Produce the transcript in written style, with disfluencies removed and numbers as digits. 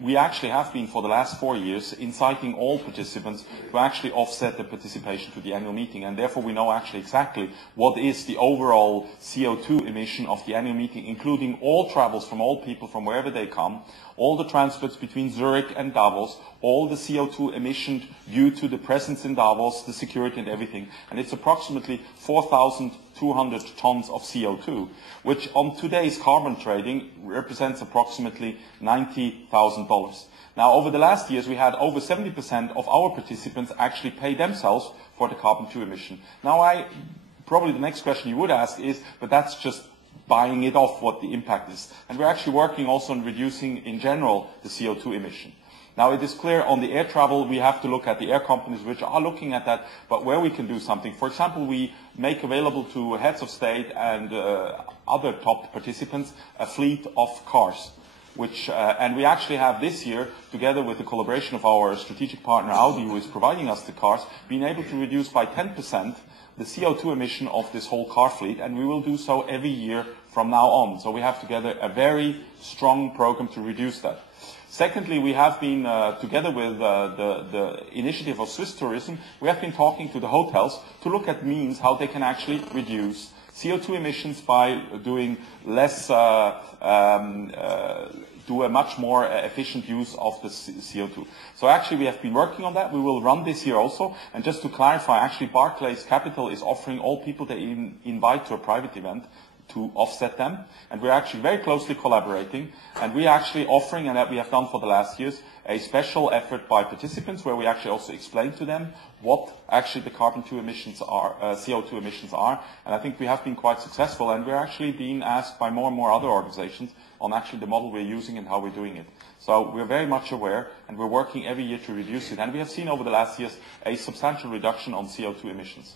we actually have been, for the last 4 years, inciting all participants to actually offset their participation to the annual meeting. And therefore, we know actually exactly what is the overall CO2 emission of the annual meeting, including all travels from all people from wherever they come, all the transfers between Zurich and Davos, all the CO2 emission due to the presence in Davos, the security and everything. And it's approximately 4,200 tons of CO2, which on today's carbon trading represents approximately $90,000. Now, over the last years, we had over 70% of our participants actually pay themselves for the carbon 2 emission. Now, probably the next question you would ask is, but that's just buying it off what the impact is. And we're actually working also on reducing, in general, the CO2 emission. Now, it is clear on the air travel, we have to look at the air companies which are looking at that, but where we can do something. For example, we make available to heads of state and other top participants a fleet of cars, which, and we actually have this year, together with the collaboration of our strategic partner Audi, who is providing us the cars, been able to reduce by 10% the CO2 emission of this whole car fleet, and we will do so every year from now on. So we have together a very strong program to reduce that. Secondly, we have been, together with the initiative of Swiss Tourism, we have been talking to the hotels to look at means how they can actually reduce CO2 emissions by doing less, do a much more efficient use of the CO2. So actually we have been working on that. We will run this year also. And just to clarify, actually Barclays Capital is offering all people they invite to a private event to offset them. And we're actually very closely collaborating. And we're actually offering, and that we have done for the last years, a special effort by participants where we actually also explain to them what actually the carbon 2 emissions are, CO2 emissions are. And I think we have been quite successful. And we're actually being asked by more and more other organizations on actually the model we're using and how we're doing it. So we're very much aware, and we're working every year to reduce it. And we have seen over the last years a substantial reduction on CO2 emissions.